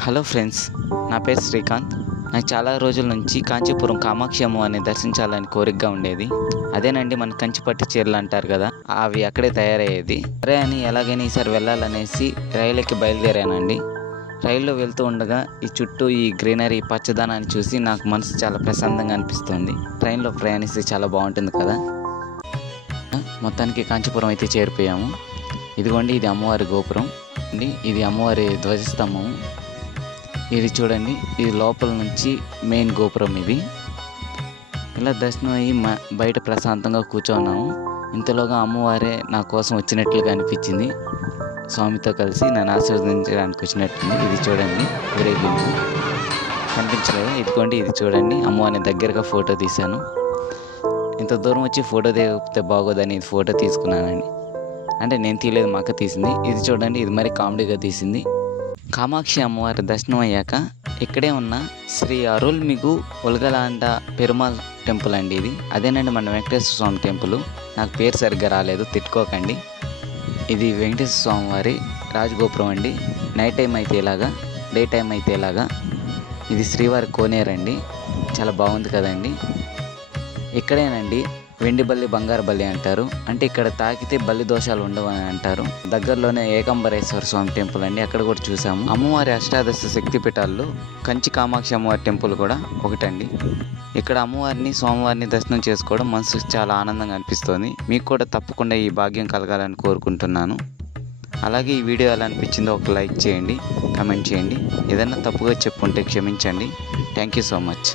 Hello friends, నా పేరు శ్రీకాంత్. నాకు చాలా రోజుల నుంచి కాంచీపురం కామాక్షి అమ్మవారిని దర్శించాలని కోరికగా ఉండేది. అదేనండి మన కంచిపట్టు చీరలు అంటారు కదా, అవి అక్కడే తయారయ్యేది. సరే అని ఎలాగైనా ఈసారి వెళ్ళాలనేసి రైలుకి బయలుదేరానండి. రైల్లో వెళ్తూ ఉండగా ఈ చుట్టూ ఈ గ్రీనరీ పచ్చదనాన్ని చూసి నాకు మనసు చాలా ప్రశాంతంగా అనిపిస్తుంది. ట్రైన్లో ప్రయాణిస్తే చాలా బాగుంటుంది కదా. మొత్తానికి కాంచీపురం అయితే చేరిపోయాము. ఇదిగోండి, ఇది అమ్మవారి గోపురం అండి. ఇది అమ్మవారి ధ్వజస్తంభం. ఇది చూడండి, ఇది లోపల నుంచి మెయిన్ గోపురం. ఇది ఇలా దర్శనం అయ్యి బయట ప్రశాంతంగా కూర్చున్నాము. ఇంతలోగా అమ్మవారే నా కోసం వచ్చినట్లుగా అనిపించింది. స్వామితో కలిసి నన్ను ఆశీర్వదించడానికి వచ్చినట్టుంది. ఇది చూడండి, ఊరేగింపు కనిపించలేదు. ఇదిగోండి, ఇది చూడండి, అమ్మవారిని దగ్గరగా ఫోటో తీశాను. ఇంత దూరం వచ్చి ఫోటో దిగితే బాగోదని ఇది ఫోటో తీసుకున్నానండి. అంటే నేను తీయలేదు, మా అక్క తీసింది. ఇది చూడండి, ఇది మరి కామెడీగా తీసింది. కామాక్షి అమ్మవారి దర్శనం అయ్యాక ఇక్కడే ఉన్న శ్రీ అరుల్మిగు ఉల్గలాండ పెరుమాళ్ టెంపుల్ అండి. ఇది అదేనండి మన వెంకటేశ్వర స్వామి టెంపుల్. నాకు పేరు సరిగ్గా రాలేదు, తిట్టుకోకండి. ఇది వెంకటేశ్వర స్వామి వారి రాజగోపురం అండి. నైట్ టైం అయితే ఇలాగా, డే టైం అయితే ఇలాగా. ఇది శ్రీవారి కోనేరండి, చాలా బాగుంది కదండి. ఇక్కడేనండి వెండి బల్లి బంగారు బల్లి అంటారు. అంటే ఇక్కడ తాకితే బల్లి దోషాలు ఉండవు అని అంటారు. దగ్గరలోనే ఏకాంబరేశ్వర స్వామి టెంపుల్ అండి, అక్కడ కూడా చూసాము. అమ్మవారి అష్టాదశ శక్తిపీఠాల్లో కంచి కామాక్షి అమ్మవారి టెంపుల్ కూడా ఒకటండి. ఇక్కడ అమ్మవారిని స్వామివారిని దర్శనం చేసుకోవడం మనసుకు చాలా ఆనందంగా అనిపిస్తుంది. మీకు కూడా తప్పకుండా ఈ భాగ్యం కలగాలని కోరుకుంటున్నాను. అలాగే ఈ వీడియో ఎలా అనిపించిందో ఒక లైక్ చేయండి, కమెంట్ చేయండి. ఏదైనా తప్పుగా చెప్పుంటే క్షమించండి. Thank you so much.